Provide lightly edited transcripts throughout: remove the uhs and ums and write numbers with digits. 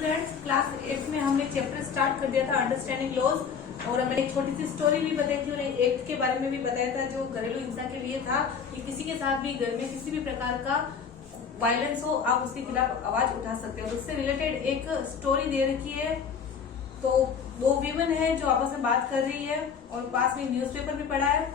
Students, class 8 में हमने chapter start कर दिया था अंडरस्टैंडिंग लॉज, और मैंने एक छोटी सी स्टोरी भी बताई थी और एक्ट के बारे में भी बताया था जो घरेलू हिंसा के लिए था कि किसी के साथ भी घर में किसी भी प्रकार का वायलेंस हो आप उसके खिलाफ आवाज उठा सकते हो। उससे रिलेटेड एक स्टोरी दे रखी है। तो दो वीमेन है जो आपस में बात कर रही है और पास में न्यूज़पेपर भी पड़ा है।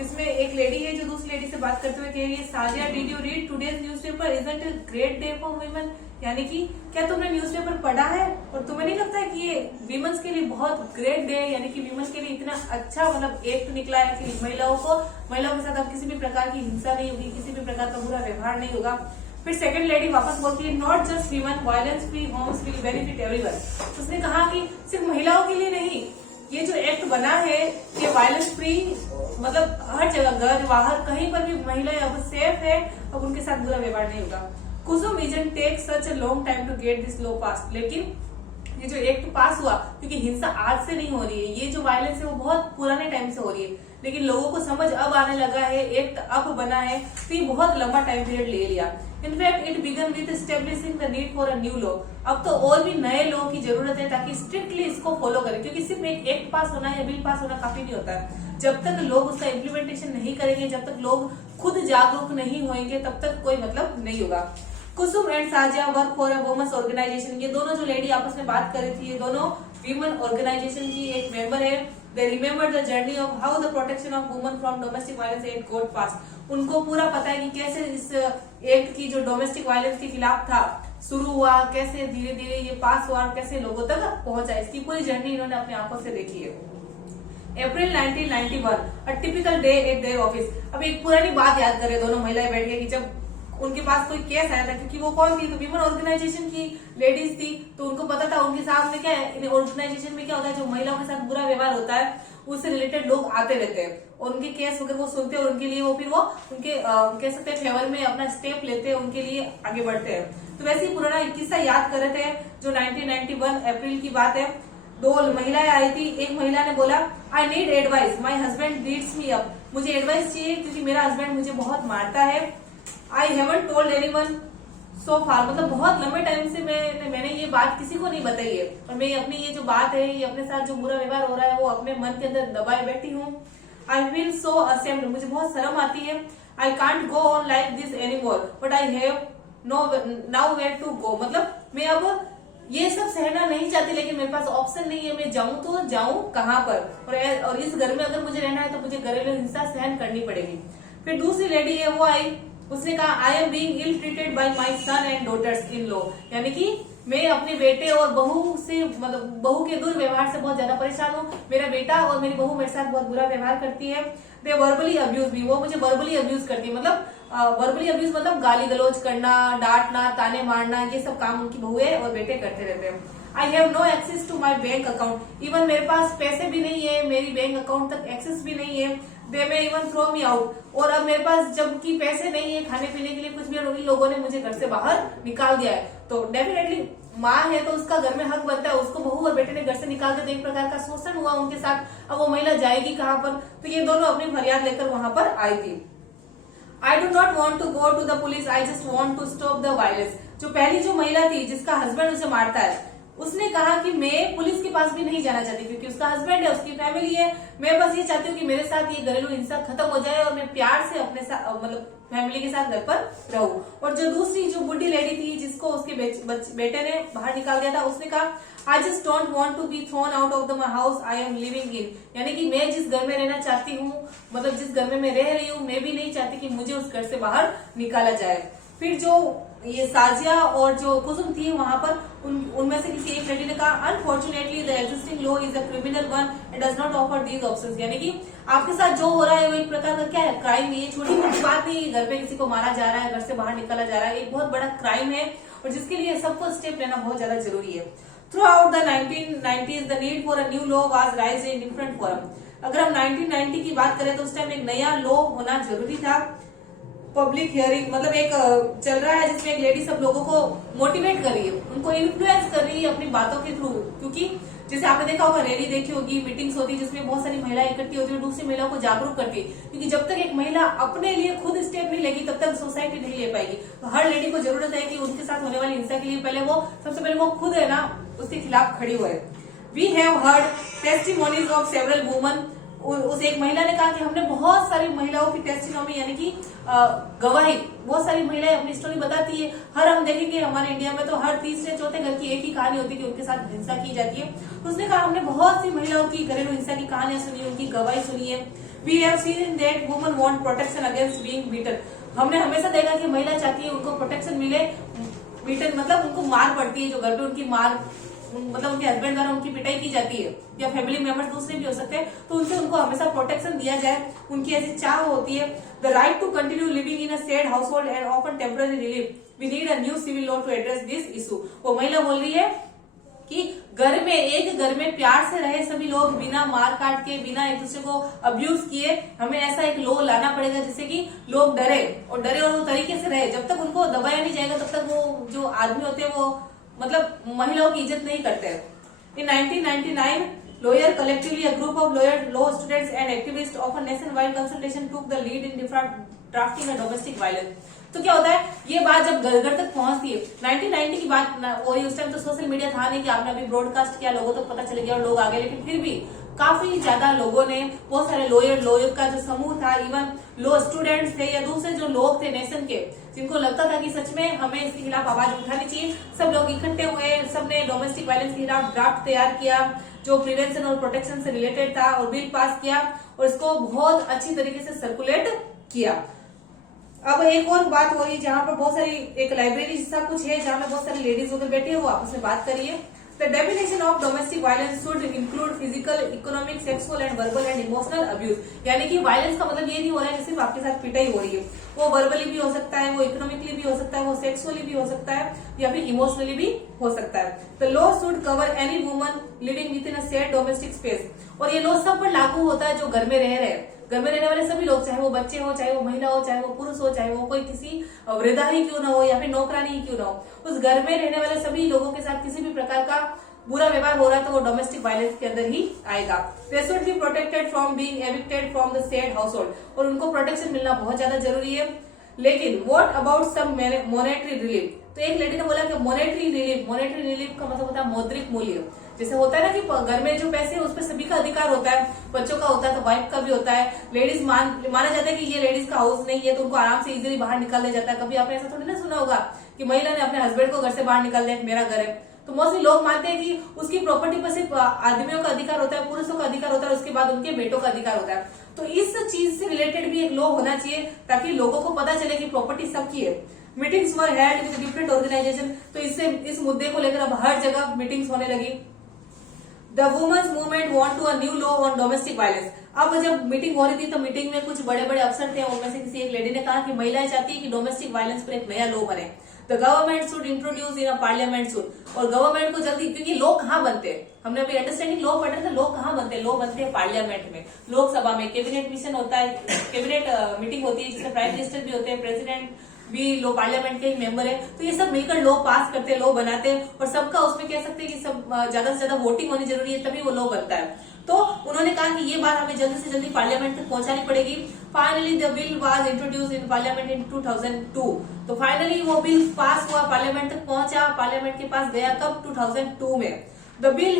इसमें एक लेडी है जो दूसरी लेडी से बात करते हुए कह रही है, Sajiya did you read today's newspaper, isn't it great day for women. यानी कि क्या तुमने न्यूज़पेपर पढ़ा है और तुम्हें नहीं लगता है कि ये वीमेंस के लिए बहुत ग्रेट डे, यानी कि वीमेंस के लिए इतना अच्छा मतलब एक्ट निकला है कि महिलाओं के साथ अब किसी भी प्रकार की हिंसा नहीं होगी, किसी भी प्रकार का बुरा व्यवहार नहीं होगा। फिर सेकंड लेडी वापस बोलती है, not just women, violence free homes will benefit everyone. उसने कहा कि सिर्फ महिलाओं के लिए नहीं, ये जो एक्ट बना है ये वायलेंस फ्री मतलब हर जगह घर बाहर कहीं पर भी महिलाएं अब सेफ है, अब उनके साथ बुरा व्यवहार नहीं होगा। Kusum isn't take such a long time to get this law pass. लेकिन ये जो एक्ट पास हुआ, क्योंकि हिंसा आज से नहीं हो रही है, ये जो वायलेंस है वो बहुत पुराने टाइम से हो रही है, लेकिन लोगों को समझ अब आने लगा है, एक्ट अब बना है, तो ये बहुत लंबा टाइम पीरियड ले लिया। In fact it began with establishing the need for a new law. अब तो और भी नए लॉ की जरूरत है ताकि स्ट्रिक्टली इसको फॉलो करें, क्योंकि सिर्फ एक एक्ट पास होना या बिल पास होना काफी नहीं होता है। जब तक लोग उसका इम्प्लीमेंटेशन नहीं करेंगे, जब तक लोग खुद जागरूक नहीं होंगे, तब तक कोई मतलब नहीं होगा। Kusum and Sajiya work for a women's organization. ये दोनों जो लेडी आपस में बात कर रही थी, ये दोनों वीमेन ऑर्गेनाइजेशन की एक मेंबर है। They remember the journey of how the protection of women from domestic violence act got pass. उनको पूरा पता है कि कैसे इस एक्ट की जो डोमेस्टिक वायलेंस के खिलाफ था शुरू हुआ, कैसे धीरे धीरे ये पास हुआ, कैसे लोगों तक पहुंचा। इसकी पूरी जर्नी इन्होंने अपनी आंखों से देखी है। अप्रैल 1991, a typical day at their office. अब एक पुरानी बात याद करें दोनों महिलाएं बैठ के कि जब उनके पास कोई केस आया था, क्योंकि वो कौन थी, तो वीमेन ऑर्गेनाइजेशन की लेडीज थी, तो उनको पता था उनके सामने क्या है, ऑर्गेनाइजेशन में क्या होता है, जो महिलाओं के साथ बुरा व्यवहार होता है उससे रिलेटेड लोग आते रहते हैं और उनके केस वगैरह वो सुनते हैं और उनके लिए वो फिर वो उनके कह सकते हैं फेवर में अपना स्टेप लेते हैं, उनके लिए आगे बढ़ते हैं। तो वैसे ही पुराना एक किस्सा याद कर रहे थे जो 1991 अप्रैल की बात है। दो महिलाएं आई थी, एक महिला ने बोला, I need advice, my husband beats me up. मुझे एडवाइस चाहिए क्योंकि मेरा हस्बैंड मुझे बहुत मारता है। I haven't told anyone so far, मतलब बहुत लंबे टाइम से मैंने ये बात किसी को नहीं बताई है और मैं अपनी ये जो बात है, ये अपने साथ जो बुरा व्यवहार हो रहा है वो अपने मन के अंदर दबाए बैठी हूँ। आई फील सो असेम्ड, मुझे बहुत शर्म आती है। I can't go on like this any more but I have nowhere to go. मतलब मैं अब ये सब सहना नहीं चाहती, लेकिन मेरे पास ऑप्शन नहीं है, मैं जाऊं तो जाऊं कहाँ पर, और इस घर में अगर मुझे रहना है तो मुझे घरेलू हिंसा सहन करनी पड़ेगी। फिर दूसरी लेडी है वो आई, उसने कहा, I am being ill treated by my son and daughters in law. यानी कि मैं अपने बेटे और बहू से मतलब बहू के दुर्व्यवहार से बहुत ज्यादा परेशान हूँ। मेरा बेटा और मेरी बहू मेरे साथ बहुत बुरा व्यवहार करती है। दे वर्बली अब्यूज मी, वो मुझे वर्बली अब्यूज करती है। मतलब वर्बली अब्यूज मतलब गाली गलौज करना, डांटना, ताने मारना, ये सब काम उनकी बहुएं और बेटे करते रहते हैं। I have no access to my bank account, even मेरे पास पैसे भी नहीं है, मेरी बैंक अकाउंट तक एक्सेस भी नहीं है। They may even throw me out, और अब मेरे पास जबकि पैसे नहीं है खाने पीने के लिए कुछ भी, और इन लोगों ने मुझे घर से बाहर निकाल दिया है। तो डेफिनेटली माँ है तो उसका घर में हक बनता है, उसको बहू और बेटे ने घर से निकाल दिया तो एक प्रकार का शोषण हुआ उनके साथ। अब वो महिला जाएगी कहाँ पर, तो ये दोनों अपनी फरियाद लेकर वहां पर आई थी। I do not want to go to the police, I just want to stop the violence. जो पहली जो महिला थी जिसका हस्बैंड उसे मारता है, उसने कहा कि मैं पुलिस के पास भी नहीं जाना चाहती क्योंकि उसका हस्बैंड है, उसकी फैमिली है, मैं बस ये चाहती हूँ कि मेरे साथ ये घरेलू हिंसा खत्म हो जाए और मैं प्यार से अपने साथ मतलब फैमिली के साथ घर पर रहूं। और जो दूसरी जो बुढ़ी लेडी थी जिसको उसके बेटे ने बाहर निकाल दिया था, उसने कहा, I just don't want to be thrown out of the my house I am living in. यानी कि मैं जिस घर में रहना चाहती हूँ, मतलब जिस घर में मैं रह रही हूँ, मैं भी नहीं चाहती कि मुझे उस घर से बाहर निकाला जाए। फिर जो ये साजिया और जो कुसुम थी वहां पर उनमें से किसी एक लेडी ने कहा, unfortunately the existing law is a criminal one and does not offer these options. यानी कि आपके साथ जो हो रहा है वो एक प्रकार का क्या है, क्राइम है। ये छोटी मोटी बात नहीं, घर पे किसी को मारा जा रहा है, घर से बाहर निकाला जा रहा है, एक बहुत बड़ा क्राइम है और जिसके लिए सबको स्टेप लेना बहुत ज्यादा जरूरी है। Throughout the 1990s the need for a new law was rise in different forum. अगर हम 1990 की बात करें तो उस टाइम एक नया लॉ होना जरूरी था। पब्लिक हियरिंग, मतलब एक चल रहा है जिसमें एक लेडी सब लोगों को मोटिवेट कर रही है, उनको इन्फ्लुएंस कर रही है अपनी बातों के थ्रू। क्योंकि जैसे आपने देखा होगा, रैली देखी होगी, मीटिंग्स होती है जिसमें बहुत सारी महिलाएं इकट्ठी होती है, दूसरी महिलाओं को जागरूक करती है। क्योंकि जब तक एक महिला अपने लिए खुद स्टेप नहीं लेगी तब तक सोसाइटी नहीं ले पाएगी। तो हर लेडी को जरूरत है कि उनके साथ होने वाली हिंसा के लिए सबसे पहले वो खुद है ना उसके खिलाफ खड़ी हुए। We have heard testimonies of several woman. उस एक महिला ने कहा कि हमने बहुत सारी महिलाओं की टेस्टिमोनी यानी कि गवाही, बहुत सारी महिलाएं अपनी स्टोरी बताती है। हम देखेंगे हमारे इंडिया में तो हर तीसरे चौथे घर की एक ही कहानी होती है कि उनके साथ हिंसा की जाती है। तो उसने कहा हमने बहुत सी महिलाओं की घरेलू हिंसा की कहानियां सुनी, उनकी गवाही सुनी है। We have seen that woman want protection against being beaten. हमने हमेशा देखा कि महिला चाहती है उनको प्रोटेक्शन मिले। बीटन मतलब उनको मार पड़ती है, जो घर पे उनकी मार, मतलब उनके हस्बैंड द्वारा उनकी पिटाई की जाती है, या फैमिली मेंबर्स दूसरे भी हो सकते हैं, तो उनसे उनको हमेशा प्रोटेक्शन दिया जाए, उनकी ऐसी चाह होती है। The right to continue living in a shared household and often temporary relief. We need a new civil law to address this issue. वो महिला बोल रही है कि एक घर में प्यार से रहे सभी लोग, बिना मार काट के, बिना एक दूसरे को अब्यूज किए। हमें ऐसा एक लॉ लाना पड़ेगा जिससे कि लोग डरे और वो तरीके से रहे। जब तक उनको दबाया नहीं जाएगा तब तक वो जो आदमी होते हैं वो मतलब महिलाओं की इज्जत नहीं करते हैं। In 1999, lawyer collectively, a group of law students and activists of a nationwide consultation took the lead in drafting a domestic violence. तो क्या होता है, ये बात जब घर घर तक पहुंचती है, 1990 की बात वही, उस टाइम तो सोशल मीडिया था नहीं कि आपने अभी ब्रॉडकास्ट किया, लोगों तक पता चल गया और लोग आ गए, लेकिन फिर भी काफी ज्यादा लोगों ने, बहुत सारे लॉयर का जो समूह था, इवन लॉ स्टूडेंट्स थे या दूसरे जो लोग थे नेशन के, जिनको लगता था कि सच में हमें इसके खिलाफ आवाज उठानी चाहिए, सब लोग इकट्ठे हुए, सबने डोमेस्टिक वायलेंस के खिलाफ ड्राफ्ट तैयार किया जो प्रिवेंशन और प्रोटेक्शन से रिलेटेड था, और बिल पास किया और इसको बहुत अच्छी तरीके से सर्कुलेट किया। अब एक और बात हो रही है जहाँ पर बहुत सारी, एक लाइब्रेरी जैसा कुछ है जहाँ में बहुत सारी लेडीज उधर बैठे हो, आपस में बात करिए। The definition of domestic violence should include physical, economic, sexual and verbal and emotional abuse। यानी कि वायलेंस का मतलब ये नहीं हो रहा है कि सिर्फ आपके साथ पिटाई हो रही है, वो वर्बली भी हो सकता है, वो इकोनॉमिकली भी हो सकता है, वो सेक्सुअली भी हो सकता है, या फिर इमोशनली भी हो सकता है। The law should cover any woman living within a shared domestic space। और ये लॉ सब पर लागू होता है जो घर में रह रहे हैं, घर में रहने वाले सभी लोग, चाहे वो बच्चे हो, चाहे वो महिला हो, चाहे वो पुरुष हो, चाहे वो कोई किसी वृद्धा ही क्यों ना हो या फिर नौकरानी ही क्यों ना हो, उस घर में रहने वाले सभी लोगों के साथ किसी भी प्रकार का बुरा व्यवहार हो रहा है तो वो डोमेस्टिक वायलेंस के अंदर ही आएगा। They should be protected from being evicted from the shared household। और उनको प्रोटेक्शन मिलना बहुत ज्यादा जरूरी है। लेकिन what about some monetary relief. तो एक लेडी ने बोला कि मॉनेटरी रिलीफ का मतलब होता है मौद्रिक मूल्य। जैसे होता है ना कि घर में जो पैसे है उस पर सभी का अधिकार होता है, बच्चों का होता है तो वाइफ का भी होता है। लेडीज माना जाता है कि ये लेडीज का हाउस नहीं है तो उनको आराम से इजीली बाहर निकाल दिया जाता है। कभी आपने ऐसा थोड़ी ना सुना होगा कि महिला ने अपने हस्बैंड को घर से बाहर निकाल दिया, मेरा घर है। तो मोस्टली लोग मानते हैं कि उसकी प्रॉपर्टी पर सिर्फ आदमियों का अधिकार होता है, पुरुषों का अधिकार होता है, उसके बाद उनके बेटों का अधिकार होता है। तो इस चीज से रिलेटेड भी एक लॉ होना चाहिए ताकि लोगों को पता चले कि प्रॉपर्टी सबकी है। Meetings were held with different organisation. तो इससे इस मुद्दे को लेकर अब हर जगह मीटिंग्स होने लगी। The women's movement want to a new law on domestic violence. अब जब मीटिंग हो रही थी तो मीटिंग में कुछ बड़े बड़े अफसर थे, उनमें से किसी एक लेडी ने कहा कि महिलाएं चाहती है कि डोमेस्टिक वायलेंस पर एक नया लॉ बने। The government should introduce in a parliament should. और गवर्नमेंट को जल्दी, क्योंकि लॉ कहाँ बनते हैं, हमने अभी अंडरस्टैंडिंग लॉ पढ़ा था, लॉ कहाँ बनते हैं, लॉ बनते हैं पार्लियामेंट में, लोकसभा में। कैबिनेट मिशन होता है, कैबिनेट मीटिंग होती है जिसमें प्राइम मिनिस्टर भी होते हैं, प्रेसिडेंट भी लो पार्लियामेंट के ही मेंबर है। तो ये सब मिलकर लॉ पास करते हैं, लॉ बनाते हैं, और सबका उसमें कह सकते हैं कि सब ज्यादा से ज्यादा वोटिंग होनी जरूरी है तभी वो लॉ बनता है। तो उन्होंने कहा कि ये बात हमें जल्दी से जल्दी पार्लियामेंट तक पहुंचानी पड़ेगी। Finally the bill was introduced in parliament इन 2002। तो फाइनली वो बिल पास हुआ, पार्लियामेंट तक पहुंचा, पार्लियामेंट के पास गया कब, 2002 में। The bill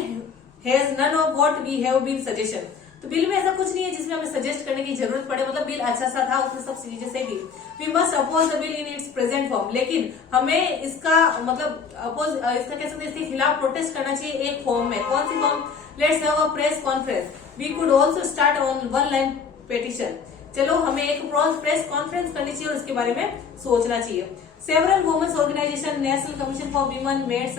has none of what we have been suggestion. तो बिल में ऐसा कुछ नहीं है जिसमें हमें सजेस्ट करने की जरूरत पड़े, मतलब बिल अच्छा सा था, उसने सब चीजें सही दी। We must oppose the bill in its present form. लेकिन हमें इसका मतलब अपोज, इसका कह सकते हैं, इसके खिलाफ प्रोटेस्ट करना चाहिए एक फॉर्म में। कौन सी form? Let's have a press conference. We could also start an online petition. चलो हमें एक प्रेस कॉन्फ्रेंस करनी चाहिए और इसके बारे में सोचना चाहिए। Several women's organisation, national commission for women made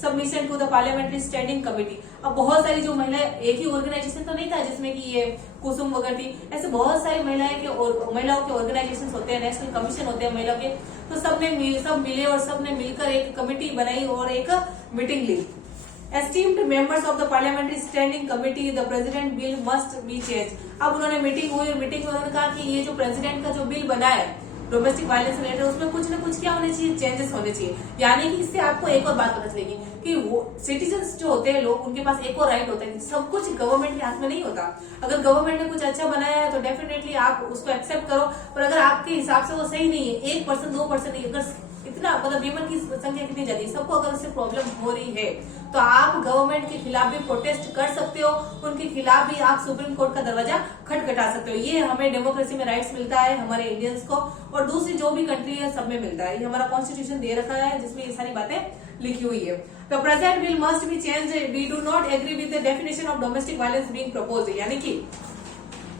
submission to the parliamentary standing committee. अब बहुत सारी जो महिलाएं, एक ही ऑर्गेनाइजेशन तो नहीं था जिसमें कि ये कुसुम वगैरह थी, ऐसे बहुत सारी महिलाओं के ऑर्गेनाइजेशन होते हैं, नेशनल कमीशन होते हैं महिलाओं के। तो सब मिले और सबने मिलकर एक कमेटी बनाई और एक मीटिंग ली। Esteemed members of the parliamentary standing committee, the president bill must be changed। अब उन्होंने मीटिंग हुई और मीटिंग में उन्होंने कहा कि ये जो प्रेसिडेंट का जो बिल बना है डोमेस्टिक वायलेंस रिलेटेड, उसमें कुछ ना कुछ क्या होने चाहिए, चेंजेस होने चाहिए। यानी कि इससे आपको एक और बात पता चलेगी कि वो सिटीजन्स जो होते हैं लोग, उनके पास एक और राइट होता है, सब कुछ गवर्नमेंट के हाथ में नहीं होता। अगर गवर्नमेंट ने कुछ अच्छा बनाया है तो डेफिनेटली आप उसको एक्सेप्ट करो, पर अगर आपके हिसाब से वो सही नहीं है, 1% 2% नहीं, अगर इतना मतलब ह्यूमन की संख्या कितनी ज्यादा है, सबको अगर उससे प्रॉब्लम हो रही है तो आप गवर्नमेंट के खिलाफ भी प्रोटेस्ट कर सकते हो, उनके खिलाफ भी आप सुप्रीम कोर्ट का दरवाजा खटखटा सकते हो। ये हमें डेमोक्रेसी में राइट्स मिलता है हमारे इंडियंस को, और दूसरी जो भी कंट्री है सब में मिलता है। ये हमारा कॉन्स्टिट्यूशन दे रखा है जिसमें ये सारी बातें लिखी हुई है। The present bill must be change, we do not agree with the definition of domestic violence being proposed. यानी कि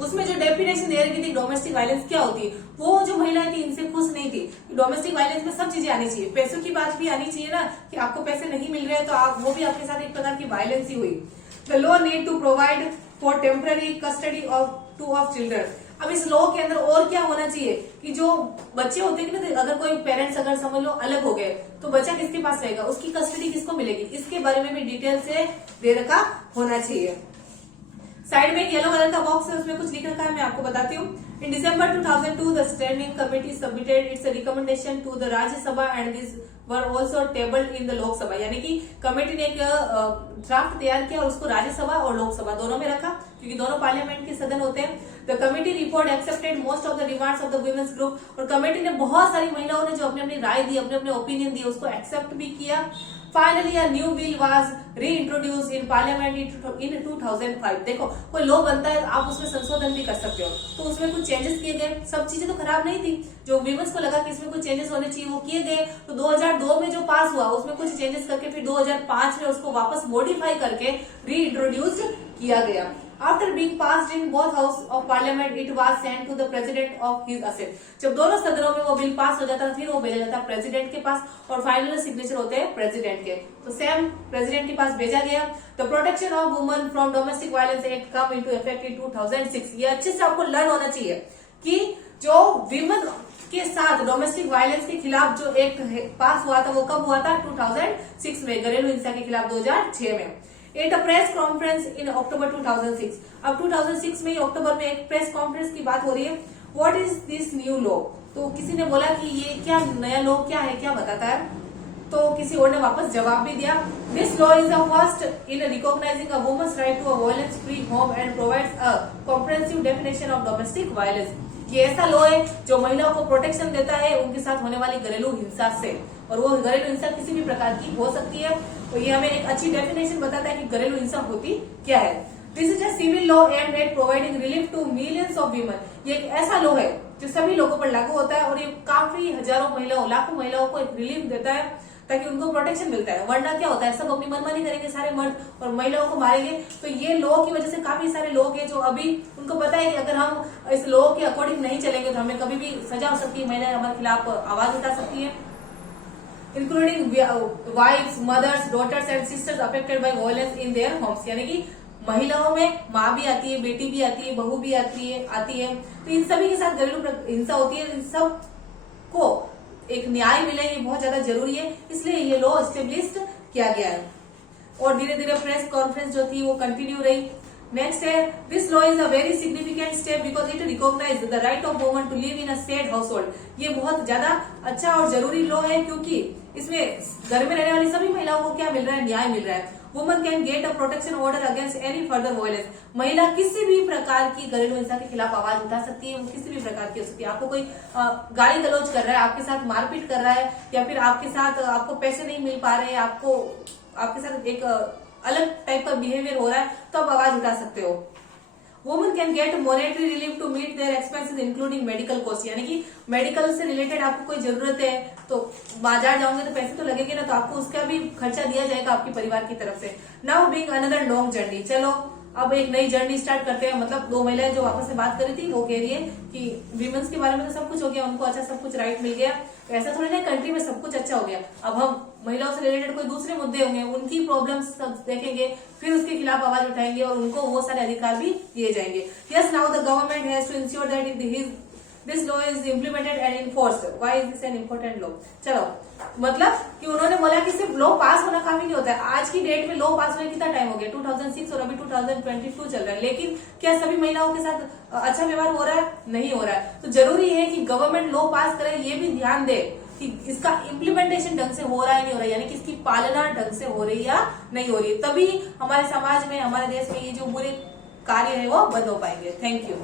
उसमें जो डेफिनेशन दे रखी थी डोमेस्टिक वायलेंस क्या होती है, वो जो महिलाएं थी इनसे खुश नहीं थी। डोमेस्टिक वायलेंस में सब चीजें आनी चाहिए, पैसों की बात भी आनी चाहिए ना, कि आपको पैसे नहीं मिल रहे हैं तो आप वो भी आपके साथ एक प्रकार की वायलेंस ही हुई। The law need to provide for temporary custody of children. अब इस लॉ के अंदर और क्या होना चाहिए कि जो बच्चे होते हैं ना, अगर कोई पेरेंट्स अगर समझ लो अलग हो गए तो बच्चा किसके पास रहेगा, उसकी कस्टडी किसको मिलेगी, इसके बारे में भी डिटेल से दे रखा होना चाहिए। साइड में येलो कलर का बॉक्स है, उसमें कुछ लिख रखा है, मैं आपको बताती हूँ। In December 2002 the standing committee submitted its recommendation to the Rajya Sabha and this were also tabled in the Lok Sabha. यानी कि कमेटी ने एक ड्राफ्ट तैयार किया और उसको राज्यसभा और लोकसभा दोनों में रखा, क्योंकि दोनों पार्लियामेंट के सदन होते हैं। The committee report accepted most of the demands of the women's group, और कमेटी ने बहुत सारी महिलाओं ने जो अपनी अपनी राय दी, अपने अपने ओपिनियन दिए, उसको एक्सेप्ट भी किया। Finally a new bill was reintroduced in parliament in 2005। देखो कोई लॉ बनता है आप उसमें संशोधन भी कर सकते हो, तो उसमें कुछ चेंजेस किए गए, सब चीजें तो खराब नहीं थी। जो वीमेंस को लगा कि इसमें कुछ चेंजेस होने चाहिए वो किए गए। तो 2002 में जो पास हुआ उसमें कुछ चेंजेस करके फिर 2005 में उसको वापस मॉडिफाई करके रीइंट्रोड्यूस किया गया। After being passed in both House of Parliament, it was sent to the President of his assent. जब दोनों सदनों में वो बिल पास हो जाता है फिर वो भेजा जाता है प्रेसिडेंट के पास, और फाइनल सिग्नेचर होते हैं प्रेसिडेंट के। तो सेम प्रेसिडेंट के पास भेजा गया। The protection of woman from domestic violence act come into effect in 2006। ये अच्छे से आपको लर्न होना चाहिए कि जो विमेन के साथ डोमेस्टिक वायलेंस के खिलाफ जो एक्ट पास हुआ था वो कब हुआ था, 2006 में, घरेलू हिंसा के खिलाफ 2006 में। At a press conference in October 2006। अब 2006 में अक्टूबर में एक प्रेस कॉन्फ्रेंस की बात हो रही है। What is this new law? तो किसी ने बोला कि ये क्या नया लॉ क्या है, क्या बताता है, तो किसी और ने वापस जवाब भी दिया। This law is the first in recognising a woman's right to a violence free home and provides a comprehensive definition of domestic violence. ये ऐसा लॉ है जो महिलाओं को प्रोटेक्शन देता है उनके साथ होने वाली घरेलू हिंसा से, और वो घरेलू हिंसा किसी भी प्रकार की हो सकती है। तो ये हमें एक अच्छी डेफिनेशन बताता है कि घरेलू हिंसा होती क्या है। This is a civil law and at providing relief to millions of women. ये एक ऐसा लॉ है जो सभी लोगों पर लागू होता है, और ये काफी हजारों महिलाओं, लाखों महिलाओं को एक रिलीफ देता है ताकि उनको प्रोटेक्शन मिलता है। वरना क्या होता है, सब अपनी मनमानी करेंगे सारे मर्द और महिलाओं को मारेंगे। तो ये लॉ की वजह से काफी सारे लोग हैं जो अभी उनको पता है कि अगर हम इस लॉ के अकॉर्डिंग नहीं चलेंगे तो हमें कभी भी सजा हो सकती है, महिलाएं हमारे खिलाफ आवाज उठा सकती है। Including wifes, mothers, daughters and sisters affected by violence in their homes. यानी कि महिलाओं में माँ भी आती है, बेटी भी आती है, बहू भी आती है। तो इन सभी के साथ घरेलू हिंसा होती है। इन सब को एक न्याय मिले ये बहुत ज्यादा जरूरी है, इसलिए ये लॉ एस्टेब्लिश्ड किया गया है। और धीरे धीरे प्रेस कॉन्फ्रेंस जो थी वो कंटिन्यू रही। नेक्स्ट है, this law is a very significant step because it recognise the right of woman to live in a state household. ये बहुत ज्यादा अच्छा और जरूरी लॉ है, क्योंकि इसमें घर में रहने वाली सभी महिलाओं को क्या मिल रहा है, न्याय मिल रहा है। Woman can get a protection order against any further violence. महिला किसी भी प्रकार की घरेलू हिंसा के खिलाफ आवाज उठा सकती है, वो किसी भी प्रकार की हो सकती है। आपको कोई गाली गलौज कर रहा है, आपके साथ मारपीट कर रहा है, या फिर आपके साथ आपको पैसे नहीं मिल पा रहे हैं, आपके साथ एक अलग टाइप का बिहेवियर हो रहा है, तो आप आवाज उठा सकते हो। Women can get monetary relief to meet their expenses including medical cost. यानी कि मेडिकल से रिलेटेड आपको कोई जरूरत है तो बाजार जाओगे तो पैसे तो लगेंगे ना, तो आपको उसका भी खर्चा दिया जाएगा आपके परिवार की तरफ से। Now being another long journey. चलो अब एक नई जर्नी स्टार्ट करते हैं। मतलब दो महिलाएं जो आपस में बात कर रही थी वो कह रही है कि विमेंस के बारे में तो सब कुछ हो गया, उनको अच्छा सब कुछ राइट मिल गया, तो ऐसा थोड़ी ना कंट्री में सब कुछ अच्छा हो गया। अब हम महिलाओं से रिलेटेड कोई दूसरे मुद्दे होंगे, उनकी प्रॉब्लम्स देखेंगे, फिर उसके खिलाफ आवाज उठाएंगे और उनको वो सारे अधिकार भी दिए जाएंगे। Yes, now the government has to ensure that this law is implemented and enforced. Why is this an important law? चलो, मतलब कि उन्होंने बोला कि सिर्फ लॉ पास होना काफी नहीं होता है। आज की डेट में लॉ पास होने कितना टाइम हो गया, 2006 और अभी 2022 चल रहा है, लेकिन क्या सभी महिलाओं के साथ अच्छा व्यवहार हो रहा है? नहीं हो रहा है। तो जरूरी है कि गवर्नमेंट लॉ पास करे, ये भी ध्यान दे कि इसका इम्प्लीमेंटेशन ढंग से हो रहा है नहीं हो रहा है, यानी कि इसकी पालना ढंग से हो रही या नहीं हो रही है, तभी हमारे समाज में, हमारे देश में ये जो बुरे कार्य है वो बंद हो पाएंगे। Thank you.